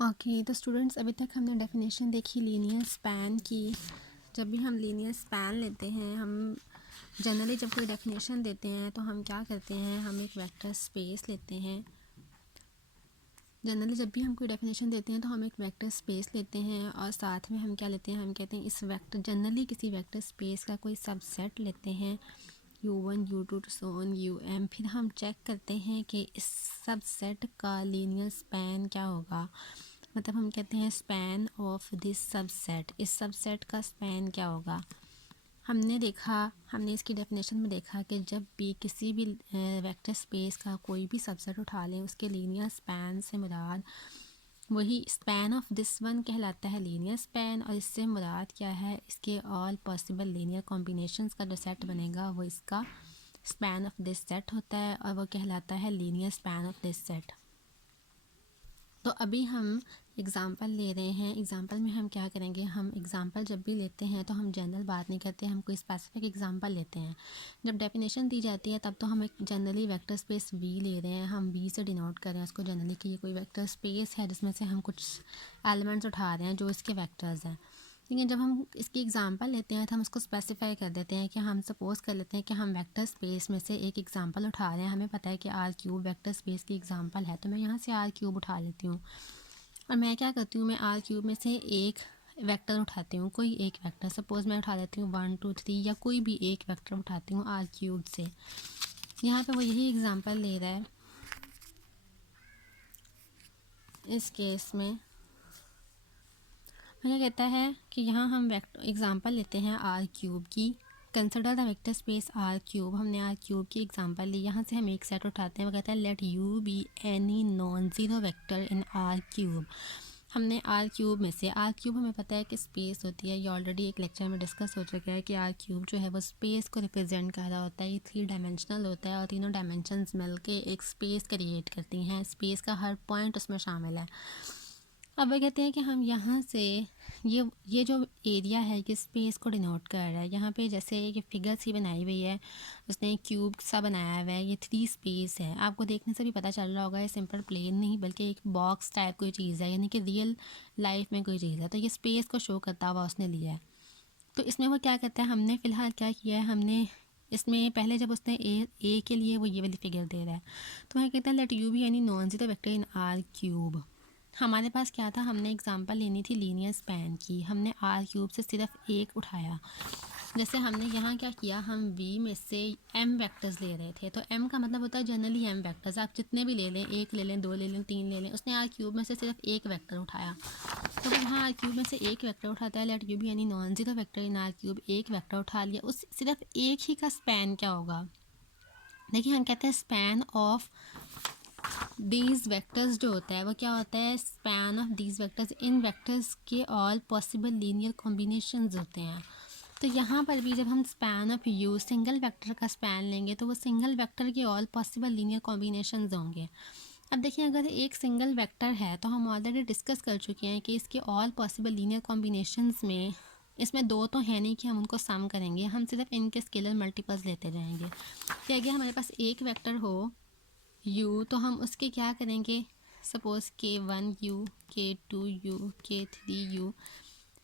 Okay तो students अभी तक हमने डेफिनेशन देखी लीनियर स्पैन की। जब भी हम लीनियर स्पैन लेते हैं, हम जनरली जब कोई डेफिनेशन देते हैं तो हम क्या करते हैं, हम एक वेक्टर स्पेस लेते हैं। जनरली जब भी हम कोई डेफिनेशन देते हैं तो हम एक वेक्टर स्पेस लेते हैं और साथ में हम क्या लेते हैं, हम कहते हैं इस वेक्टर जनरली किसी वेक्टर स्पेस का कोई सबसेट लेते हैं u1 u2 so on um। फिर हम चेक करते हैं कि इस सबसेट का लीनियर स्पैन क्या होगा। मतलब हम कहते हैं स्पैन ऑफ दिस सबसेट, इस सबसेट का स्पैन क्या होगा। हमने इसकी डेफिनेशन में देखा कि जब भी किसी भी वेक्टर स्पेस का कोई भी सबसेट उठा लें, उसके लीनियर स्पैन से मुराद वही स्पैन ऑफ दिस वन कहलाता है लीनियर स्पैन, और इससे मुराद क्या है, इसके ऑल पॉसिबल लीनियर कॉम्बिनेशंस का जो सेट बनेगा वो इसका स्पैन ऑफ दिस सेट होता है और वो कहलाता है linear span of this set. तो अभी हम एग्ज़ाम्पल ले रहे हैं। एग्ज़ाम्पल में हम क्या करेंगे, हम एग्ज़ाम्पल जब भी लेते हैं तो हम जनरल बात नहीं करते, हम कोई स्पेसिफिक एग्ज़ाम्पल लेते हैं। जब डेफिनेशन दी जाती है तब तो हम एक जनरली वेक्टर स्पेस वी ले रहे हैं, हम वी से डिनोट कर रहे हैं उसको जनरली कि ये कोई वेक्टर स्पेस है जिसमें से हम कुछ एलिमेंट्स उठा रहे हैं जो इसके वेक्टर्स हैं। लेकिन जब हम इसकी एग्ज़ाम्पल लेते हैं तो हम उसको स्पेसिफाई कर देते हैं कि हम सपोज़ कर लेते हैं कि हम वेक्टर स्पेस में से एक एग्ज़ाम्पल उठा रहे हैं। हमें पता है कि आर क्यूब वेक्टर स्पेस की एग्ज़ाम्पल है, तो मैं यहाँ से आर क्यूब उठा लेती हूँ और मैं क्या करती हूँ, मैं आर क्यूब में से एक वेक्टर उठाती हूँ, कोई एक वेक्टर। सपोज़ मैं उठा लेती हूँ 1 2 3 या कोई भी एक वेक्टर उठाती हूँ आर क्यूब से। यहाँ पे वो यही एग्ज़ाम्पल ले रहा है। इस केस में क्या कहता है कि यहाँ हम वेक्टर एग्ज़ाम्पल लेते हैं आर क्यूब की। Consider the vector space R cube. हमने आर क्यूब की एग्ज़ाम्पल ली, यहाँ से हम एक सेट उठाते हैं। वो कहता है let you be any non zero vector in R cube. हमने आर क्यूब में से, आर क्यूब हमें पता है कि स्पेस होती है, ये ऑलरेडी एक लेक्चर में डिस्कस हो चुका है कि आर क्यूब जो है वो स्पेस को रिप्रेजेंट कर रहा होता है। ये 3 डायमेंशनल होता है और तीनों डायमेंशंस मिल के एक स्पेस क्रिएट करती हैं। स्पेस का हर पॉइंट उसमें शामिल है। अब वो कहते हैं कि हम यहाँ से ये जो एरिया है ये स्पेस को डिनोट कर रहा है। यहाँ पे जैसे ये फिगर सी बनाई हुई है, उसने एक क्यूब सा बनाया हुआ है, ये 3 स्पेस है। आपको देखने से भी पता चल रहा होगा ये सिंपल प्लेन नहीं बल्कि एक बॉक्स टाइप कोई चीज़ है, यानी कि रियल लाइफ में कोई चीज़ है। तो ये स्पेस को शो करता हुआ उसने लिया है। तो इसमें वो क्या कहता है, हमने फ़िलहाल क्या किया है, हमने इसमें पहले जब उसने ए के लिए वो ये वाली फिगर दे रहा है तो वह कहता है let you be any non zero vector in R cube. हमारे पास क्या था, हमने एग्जांपल लेनी थी लीनियर स्पैन की। हमने आर क्यूब से सिर्फ एक उठाया। जैसे हमने यहाँ क्या किया, हम वी में से एम वेक्टर्स ले रहे थे। तो एम का मतलब होता है जनरली एम वेक्टर्स, आप जितने भी ले लें, एक ले लें, दो ले लें, तीन ले लें। उसने आर क्यूब में से सिर्फ एक वेक्टर उठाया। तो वहाँ आर क्यूब में से एक वेक्टर उठाता है, लेट क्यूब यानी non zero vector in R cube, एक वेक्टर उठा लिया। उस सिर्फ एक ही का स्पैन क्या होगा, देखिए हम कहते हैं स्पैन ऑफ दीज वेक्टर्स जो होता है वो क्या होता है, span of these vectors, in vectors के ऑल पॉसिबल लीनियर कॉम्बिनेशंस होते हैं। तो यहाँ पर भी जब हम span of you single vector का स्पैन लेंगे तो वो सिंगल वेक्टर के ऑल पॉसिबल लीनियर कॉम्बिनेशंस होंगे। अब देखिए अगर एक सिंगल वेक्टर है तो हम ऑलरेडी डिस्कस कर चुके हैं कि इसके ऑल पॉसिबल लीनियर कॉम्बिनेशंस में इसमें दो तो है नहीं कि हम उनको सम करेंगे, हम सिर्फ इनके स्केलर मल्टीपल्स लेते जाएंगे। कि अगर हमारे पास एक वेक्टर हो u तो हम उसके क्या करेंगे, सपोज़ k1u k2u k3u,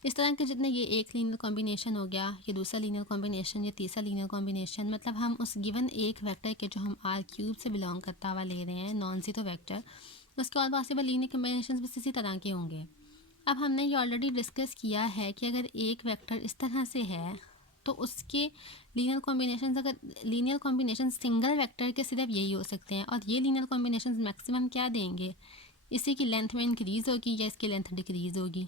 इस तरह के जितने, ये एक लीनियर कॉम्बिनेशन हो गया, ये दूसरा लीनियर कॉम्बिनेशन, ये तीसरा लीनियर कॉम्बिनेशन। मतलब हम उस गिवन एक वेक्टर के जो हम आर क्यूब से बिलोंग करता हुआ ले रहे हैं नॉन ज़ीरो वेक्टर, उसके और पॉसिबल लीनियर कॉम्बिनेशन भी इसी तरह के होंगे। अब हमने ये ऑलरेडी डिस्कस किया है कि अगर एक वेक्टर इस तरह से है तो उसके लीनियर कॉम्बिनेशन, अगर लीनियर कॉम्बिनेशन सिंगल वेक्टर के सिर्फ यही हो सकते हैं, और ये लीनियर कॉम्बिनेशन मैक्सिमम क्या देंगे, इसी की लेंथ में इंक्रीज़ होगी या इसकी लेंथ डिक्रीज़ होगी।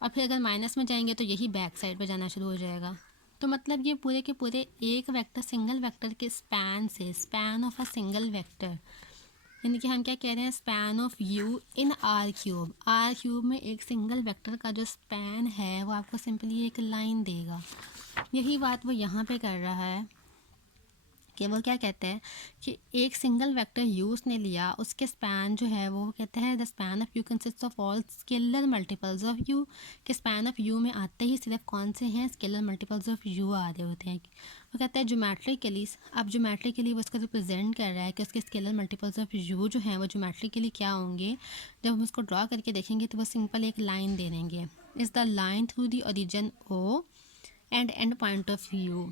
और फिर अगर माइनस में जाएंगे तो यही बैक साइड पे जाना शुरू हो जाएगा। तो मतलब ये पूरे के पूरे एक वेक्टर सिंगल वेक्टर के स्पैन से, span of a single vector, यानी कि हम क्या कह रहे हैं, span of U in R cube. R cube में एक सिंगल वेक्टर का जो स्पैन है वो आपको सिंपली एक लाइन देगा। यही बात वो यहाँ पे कर रहा है कि वो क्या कहते हैं कि एक सिंगल वेक्टर u उसने लिया, उसके स्पैन जो है वो कहते हैं the span of u consist of all scalar multiples of u, कि स्पैन ऑफ u में आते ही सिर्फ कौन से हैं, स्केलर मल्टीपल्स ऑफ u आ रहे होते हैं। वो कहता है ज्योमेट्रिकली, अब ज्योमेट्रिकली वो उसको रिप्रेजेंट कर रहा है कि उसके स्केलर मल्टीपल्स ऑफ u जो हैं वो ज्योमेट्रिकली क्या होंगे। जब हम उसको ड्रॉ करके देखेंगे तो वो सिंपल एक लाइन दे देंगे, is the line through the origin o and and point of u।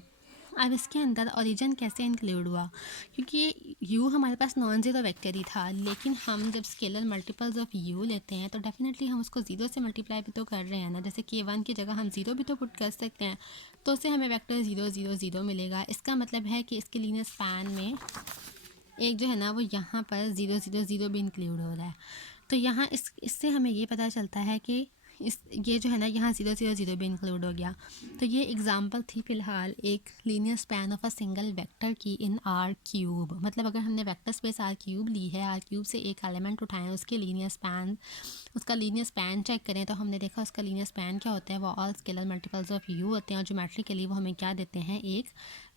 अब इसके अंदर ओरिजिन कैसे इंक्लूड हुआ, क्योंकि यू हमारे पास नॉन ज़ीरो वेक्टर ही था, लेकिन हम जब स्केलर मल्टीपल्स ऑफ यू लेते हैं तो डेफिनेटली हम उसको ज़ीरो से मल्टीप्लाई भी तो कर रहे हैं ना। जैसे कि वन की जगह हम ज़ीरो भी तो पुट कर सकते हैं, तो उससे हमें वेक्टर ज़ीरो ज़ीरो ज़ीरो मिलेगा। इसका मतलब है कि इसके लीनियर स्पैन में एक जो है ना वो यहाँ पर ज़ीरो ज़ीरो ज़ीरो भी इंक्लूड हो रहा है। तो यहाँ इससे हमें ये पता चलता है कि ये जो है ना यहाँ ज़ीरो ज़ीरो ज़ीरो भी इंक्लूड हो गया। तो ये एग्जांपल थी फ़िलहाल एक linear span of a single vector की इन आर क्यूब। मतलब अगर हमने वेक्टर स्पेस आर क्यूब ली है, आर क्यूब से एक एलिमेंट उठाएं, उसके लीनियर स्पैन, उसका लीनियर स्पैन चेक करें तो हमने देखा उसका लीनियर स्पैन क्या होता है, वो all scalar multiples of you होते हैं और ज्योमेट्रिकली वो हमें क्या देते हैं, एक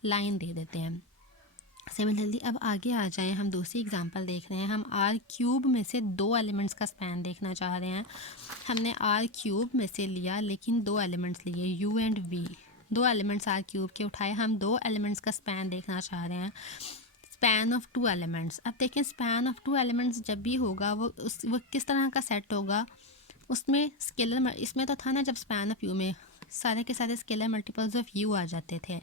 लाइन दे देते हैं। सिमिलरली अब आगे आ जाएं, हम दूसरी एग्जांपल देख रहे हैं। हम आर क्यूब में से दो एलिमेंट्स का स्पैन देखना चाह रहे हैं। हमने आर क्यूब में से लिया लेकिन दो एलिमेंट्स लिए यू एंड वी, दो एलिमेंट्स आर क्यूब के उठाए, हम दो एलिमेंट्स का स्पैन देखना चाह रहे हैं, स्पैन ऑफ टू एलिमेंट्स। अब देखें स्पैन ऑफ टू एलिमेंट्स जब भी होगा वो किस तरह का सेट होगा, उसमें स्केलर, इसमें तो था ना जब स्पैन ऑफ यू में सारे के सारे स्केलर मल्टीपल्स ऑफ यू आ जाते थे,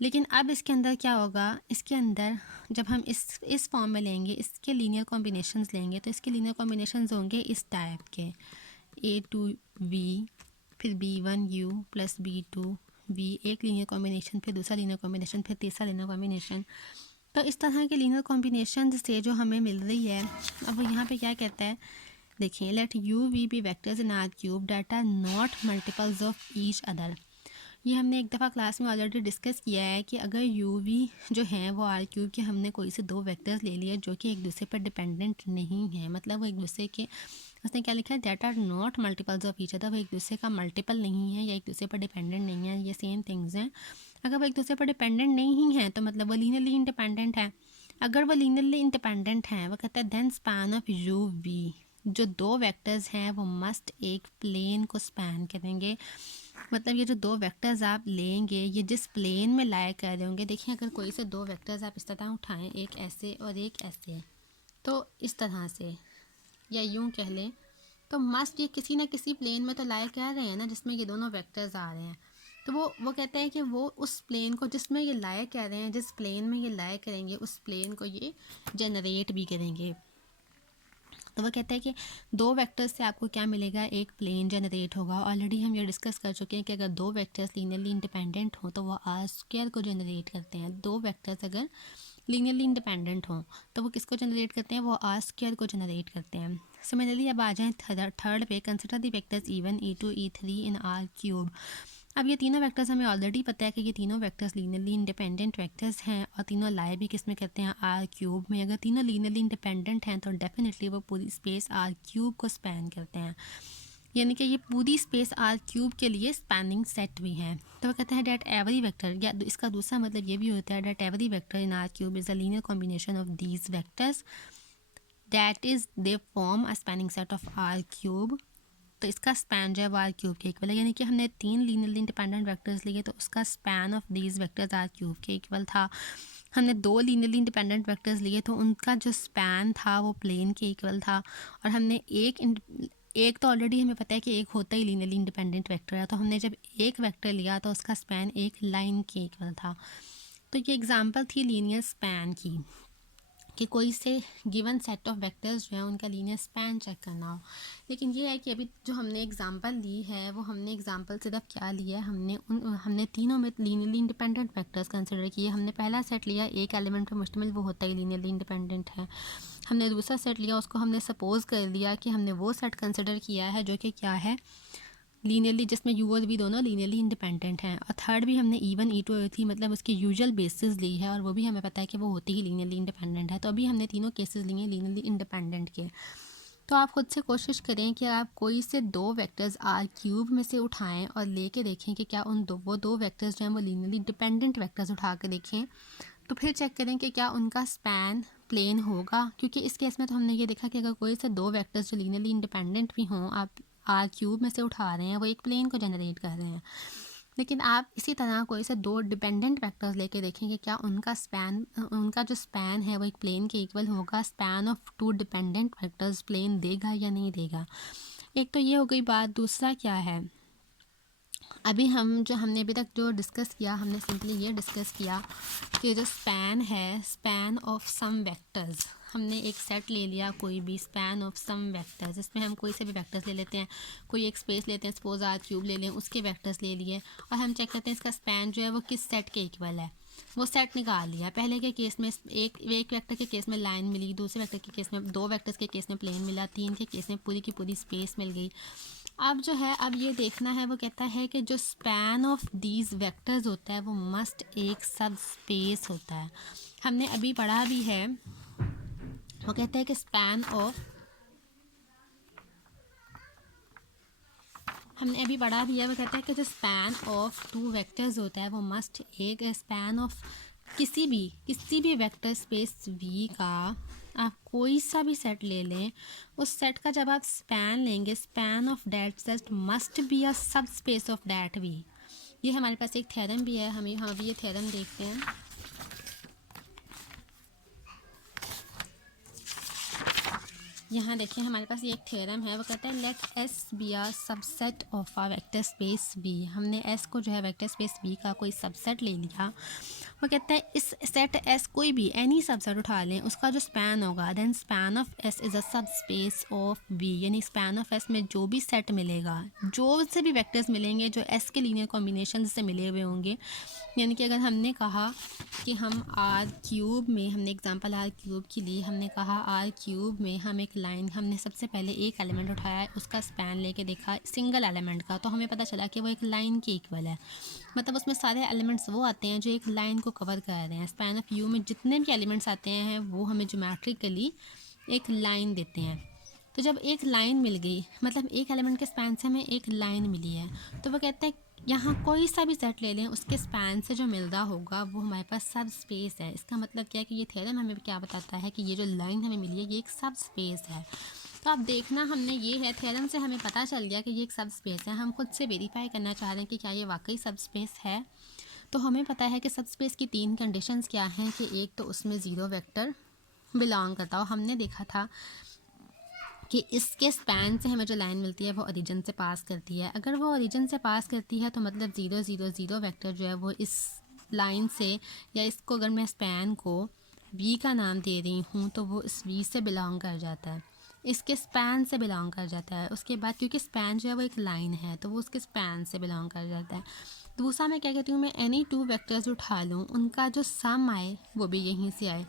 लेकिन अब इसके अंदर क्या होगा, इसके अंदर जब हम इस फॉर्म में लेंगे, इसके लीनियर कॉम्बिनेशंस लेंगे तो इसके लीनियर कॉम्बिनेशंस होंगे इस टाइप के, a2v फिर b1u प्लस b2v, एक लीनियर कॉम्बिनेशन, फिर दूसरा लीनियर कॉम्बिनेशन, फिर तीसरा लीनियर कॉम्बिनेशन। तो इस तरह के लीनियर कॉम्बिनेशन से जो हमें मिल रही है, अब वो यहाँ पे क्या कहता है, देखिए let u v be vectors in R cube that are not multiples of each other. ये हमने एक दफ़ा क्लास में ऑलरेडी डिस्कस किया है कि अगर यू वी जो हैं वो आर क्यूब के हमने कोई से दो वेक्टर्स ले लिए जो कि एक दूसरे पर डिपेंडेंट नहीं हैं, मतलब वो एक दूसरे के, उसने क्या लिखा है, that are not multiples of each other, वो एक दूसरे का मल्टीपल नहीं है या एक दूसरे पर डिपेंडेंट नहीं है, ये सेम थिंग्स हैं। अगर वो एक दूसरे पर डिपेंडेंट नहीं हैं तो मतलब वो लीनियरली इंडिपेंडेंट है। अगर वो लीनियरली इंडिपेंडेंट हैं, वो कहता है then span of U V, जो दो वेक्टर्स हैं वो मस्ट एक प्लेन को स्पैन करेंगे। मतलब ये जो दो वेक्टर्स आप लेंगे ये जिस प्लेन में लाया कर रहे होंगे, देखिए अगर कोई से दो वेक्टर्स आप इस तरह उठाएं, एक ऐसे और एक ऐसे, तो इस तरह से या यूं कह लें, तो मस्ट ये किसी ना किसी प्लेन में तो लाया कर रहे हैं ना जिसमें ये दोनों वेक्टर्स आ रहे हैं। तो वो कहते हैं कि वो उस प्लेन को जिसमें ये लाया कर रहे हैं, जिस प्लेन में ये लाया करेंगे, उस प्लेन को ये जनरेट भी करेंगे। तो वो कहता है कि दो वेक्टर्स से आपको क्या मिलेगा, एक प्लेन जनरेट होगा। ऑलरेडी हम ये डिस्कस कर चुके हैं कि अगर दो वेक्टर्स लीनियरली इंडिपेंडेंट हों तो वो आर स्क्वायर को जनरेट करते हैं। दो वेक्टर्स अगर लीनियरली इंडिपेंडेंट हों तो वो किसको जनरेट करते हैं, वो आर स्क्वायर को जनरेट करते हैं। सिमिलरली अब आ जाएँ थर्ड पे, consider the vectors e1 e2 e3 in R cube. अब ये तीनों वेक्टर्स हमें ऑलरेडी पता है कि ये तीनों वेक्टर्स लीनियरली इंडिपेंडेंट वेक्टर्स हैं और तीनों लाए भी किस में करते हैं, आर क्यूब में। अगर तीनों लीनियरली इंडिपेंडेंट हैं तो डेफिनेटली वो पूरी स्पेस आर क्यूब को स्पैन करते हैं, यानी कि ये पूरी स्पेस आर क्यूब के लिए स्पैनिंग सेट भी हैं। तो वो कहते हैं डेट एवरी वेक्टर, या इसका दूसरा मतलब ये भी होता है that every vector in R cube is a linear combination of these vectors that is they form a spanning set of R cube. तो इसका स्पैन जो है वो आर क्यूब के इक्वल है, यानी कि हमने तीन लीनियरली इंडिपेंडेंट वेक्टर्स लिए तो उसका span of these vectors R cube के इक्वल था। हमने दो लीनियरली इंडिपेंडेंट वेक्टर्स लिए तो उनका जो स्पैन था वो प्लेन के इक्वल था। और हमने एक तो ऑलरेडी हमें पता है कि एक होता ही लीनियरली इंडिपेंडेंट वेक्टर है, तो हमने जब एक वेक्टर लिया तो उसका स्पैन एक लाइन के इक्वल था। तो ये एग्जांपल थी लीनियर स्पैन की, कि कोई से गिवन सेट ऑफ वेक्टर्स जो है उनका लीनियर स्पैन चेक करना हो। लेकिन ये है कि अभी जो हमने एग्जांपल ली है वो हमने एग्जांपल सिर्फ क्या लिया है, हमने तीनों में लीनियरली इंडिपेंडेंट वेक्टर्स कंसिडर किए। हमने पहला सेट लिया एक एलिमेंट पर मुश्तमिल, वो होता ही लीनियरली इंडिपेंडेंट है। हमने दूसरा सेट लिया, उसको हमने सपोज कर लिया कि हमने वो सेट कंसिडर किया है जो कि क्या है, लीनियरली, जिसमें यू और वी दोनों लीनियरली इंडिपेंडेंट हैं। और थर्ड भी हमने e1 e2 e3 मतलब उसकी यूजुअल बेसिस ली है और वो भी हमें पता है कि वो होती ही लीनियरली इंडिपेंडेंट है। तो अभी हमने तीनों केसेस लिए लीनियरली इंडिपेंडेंट के। तो आप खुद से कोशिश करें कि आप कोई से दो वेक्टर्स आर क्यूब में से उठाएं और लेके देखें कि क्या वो दो वेक्टर्स जो हैं वो लीनियरली डिपेंडेंट वेक्टर्स उठा के देखें। तो फिर चेक करें कि क्या उनका स्पैन प्लेन होगा, क्योंकि इस केस में तो हमने ये देखा कि अगर कोई से दो वेक्टर्स जो लीनियरली इंडिपेंडेंट भी हों, आप आर क्यूब में से उठा रहे हैं, वो एक प्लेन को जनरेट कर रहे हैं। लेकिन आप इसी तरह कोई से दो डिपेंडेंट वेक्टर्स लेके देखेंगे क्या उनका जो स्पैन है वो एक प्लेन के इक्वल होगा। Span of two dependent vectors plane देगा या नहीं देगा। एक तो ये हो गई बात। दूसरा क्या है, हमने अभी तक जो डिस्कस किया, हमने सिंपली ये डिस्कस किया कि जो स्पैन है, स्पैन ऑफ सम वेक्टर्स, हमने एक सेट ले लिया कोई भी, स्पैन ऑफ सम वेक्टर्स, इसमें हम कोई से भी वेक्टर्स ले लेते हैं, कोई एक स्पेस लेते हैं, सपोज आर क्यूब ले लें, उसके वेक्टर्स ले लिए और हम चेक करते हैं इसका स्पैन जो है वो किस सेट के इक्वल है। वो सेट निकाल लिया। पहले के केस में एक वेक्टर के केस में लाइन मिली, दूसरे वेक्टर के केस में, दो वेक्टर्स के केस में प्लेन मिला, तीन के केस में पूरी की पूरी स्पेस मिल गई। अब जो है, अब ये देखना है, वो कहता है कि जो स्पैन ऑफ दीज वेक्टर्स होता है वो मस्ट एक सब स्पेस होता है। हमने अभी पढ़ा भी है, वो कहता है कि वो कहता है कि जो स्पैन ऑफ टू वेक्टर्स होता है वो मस्ट एक स्पैन ऑफ किसी भी वेक्टर स्पेस वी का आप कोई सा भी सेट ले लें, उस सेट का जब आप स्पैन लेंगे, span of that set must be a subspace of that we. ये हमारे पास एक थ्योरम भी है, हम अभी ये थ्योरम देखते हैं। यहाँ देखिए हमारे पास ये एक थ्योरम है, वो कहता है let S be a subset of a vector space V. हमने एस को जो है वेक्टर स्पेस बी का कोई सबसेट ले लिया। वो कहता है इस सेट एस कोई भी एनी सबसेट उठा लें, उसका जो स्पैन होगा, then span of S is a subspace of V. यानी स्पैन ऑफ एस में जो भी सेट मिलेगा, जो से भी वेक्टर्स मिलेंगे जो एस के लीनियर कॉम्बिनेशन से मिले हुए होंगे, यानी कि अगर हमने कहा कि हम आर क्यूब में, हमने एग्जांपल आर क्यूब की ली, हमने कहा आर क्यूब में हम एक लाइन, हमने सबसे पहले एक एलिमेंट उठाया, उसका स्पैन लेके देखा सिंगल एलिमेंट का, तो हमें पता चला कि वो एक लाइन के इक्वल है। मतलब उसमें सारे एलिमेंट्स वो आते हैं जो एक लाइन को कवर कर रहे हैं। स्पैन ऑफ यू में जितने भी एलिमेंट्स आते हैं वो हमें ज्योमेट्रिकली एक लाइन देते हैं। तो जब एक लाइन मिल गई, मतलब एक एलिमेंट के स्पैन से हमें एक लाइन मिली है, तो वो कहता है यहाँ कोई सा भी सेट ले लें, उसके स्पैन से जो मिल रहा होगा वो हमारे पास सब स्पेस है। इसका मतलब क्या है कि ये थ्योरम हमें क्या बताता है कि ये जो लाइन हमें मिली है ये एक सब स्पेस है। तो अब देखना, हमने ये है थ्योरम से हमें पता चल गया कि ये एक सब स्पेस है। हम खुद से वेरीफाई करना चाह रहे हैं कि क्या ये वाकई सब स्पेस है। तो हमें पता है कि सब स्पेस की तीन कंडीशंस क्या हैं, कि एक तो उसमें ज़ीरो वेक्टर बिलोंग करता हो। हमने देखा था कि इसके स्पैन से हमें जो लाइन मिलती है वो ओरिजिन से पास करती है। अगर वो ओरिजिन से पास करती है तो मतलब 0 0 0 वेक्टर जो है वो इस लाइन से, या इसको अगर मैं स्पैन को वी का नाम दे रही हूँ तो वो इस वी से बिलोंग कर जाता है, इसके स्पैन से बिलोंग कर जाता है। उसके बाद क्योंकि स्पैन जो है वो एक लाइन है तो वो उसके स्पैन से बिलोंग कर जाता है। दूसरा मैं क्या कहती हूँ, मैं एनी टू वेक्टर्स उठा लूँ, उनका जो सम आए वो भी यहीं से आए,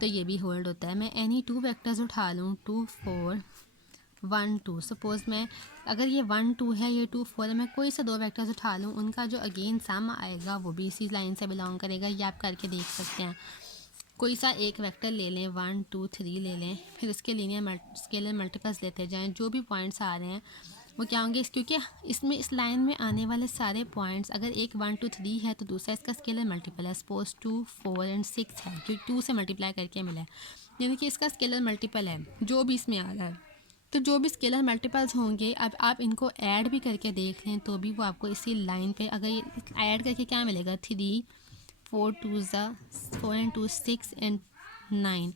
तो ये भी होल्ड होता है। मैं एनी टू वेक्टर्स उठा लूँ, 2 4 1 2, सपोज़ मैं, अगर ये 1 2 है, ये 2 4 है, मैं कोई से दो वेक्टर्स उठा लूँ, उनका जो अगेन सम आएगा वो भी इसी लाइन से बिलोंग करेगा। ये आप करके देख सकते हैं। कोई सा एक वेक्टर ले लें, 1 2 3 ले लें, फिर उसके लीनियर स्केलर मल्टीपल्स लेते जाएं, जो भी पॉइंट्स आ रहे हैं वो क्या होंगे, क्योंकि इसमें इस लाइन में आने वाले सारे पॉइंट्स, अगर एक 1 2 3 है तो दूसरा इसका स्केलर मल्टीपल है। सपोज 2 4 एंड 6 है, जो 2 से मल्टीप्लाई करके मिला है, यानी कि इसका स्केलर मल्टीपल है जो भी इसमें आ रहा है। तो जो भी स्केलर मल्टीपल्स होंगे, अब आप इनको ऐड भी करके देख लें तो भी वो आपको इसी लाइन पे, अगर ये ऐड करके क्या मिलेगा, 3 4 2 4 एंड 2 6 एंड 9।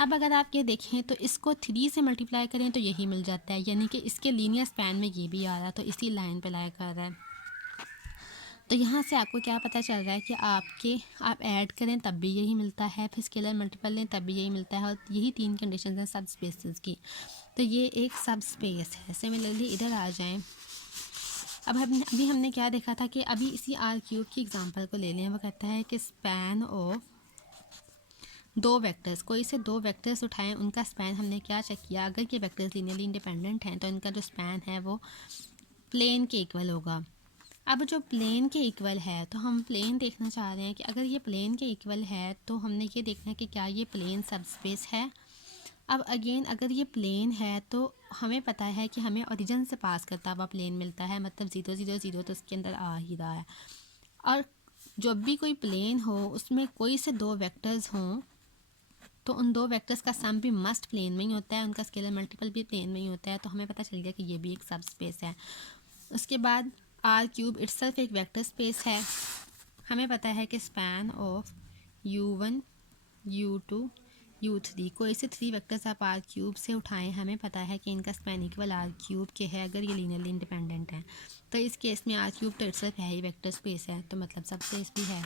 अब अगर आप ये देखें तो इसको 3 से मल्टीप्लाई करें तो यही मिल जाता है, यानी कि इसके लीनियर स्पैन में ये भी आ रहा है, तो इसी लाइन पे लाया कर रहा है। तो यहाँ से आपको क्या पता चल रहा है कि आप ऐड करें तब भी यही मिलता है, फिर स्केलर मल्टीपल लें तब भी यही मिलता है, और यही तीन कंडीशन हैं सब स्पेसेस की। तो ये एक सब स्पेस है। सिमिलरली इधर आ जाएं। अब अभी हमने क्या देखा था कि अभी इसी आर क्यूब की एग्जांपल को ले लें। वो कहता है कि स्पैन ऑफ दो वेक्टर्स, कोई से दो वेक्टर्स उठाएं, उनका स्पैन हमने क्या चेक किया, अगर ये वेक्टर्स लीनियरली इंडिपेंडेंट हैं तो इनका जो स्पैन है वो प्लेन के इक्वल होगा। अब जो प्लेन के इक्वल है तो हम प्लेन देखना चाह रहे हैं कि अगर ये प्लेन के इक्वल है तो हमने ये देखना है कि क्या ये प्लेन सब स्पेस है। अब अगेन अगर ये प्लेन है तो हमें पता है कि हमें ओरिजिन से पास करता हुआ प्लेन मिलता है, मतलब 0 0 0 तो उसके अंदर आ ही रहा है। और जब भी कोई प्लेन हो उसमें कोई से दो वेक्टर्स हों तो उन दो वेक्टर्स का सम भी मस्ट प्लेन में ही होता है, उनका स्केलर मल्टीपल भी प्लेन में ही होता है, तो हमें पता चल गया कि ये भी एक सब स्पेस है। उसके बाद आर क्यूब इट्सल्फ एक वेक्टर स्पेस है। हमें पता है कि span of u1 u2 u3 कोई से 3 वेक्टर्स आप आर क्यूब से उठाएं, हमें पता है कि इनका स्पैन इक्वल आर क्यूब के है अगर ये लीनियरली इंडिपेंडेंट है। तो इस केस में आर क्यूब तो इट्सल्फ है ही वेक्टर स्पेस है, तो मतलब सब स्पेस भी है।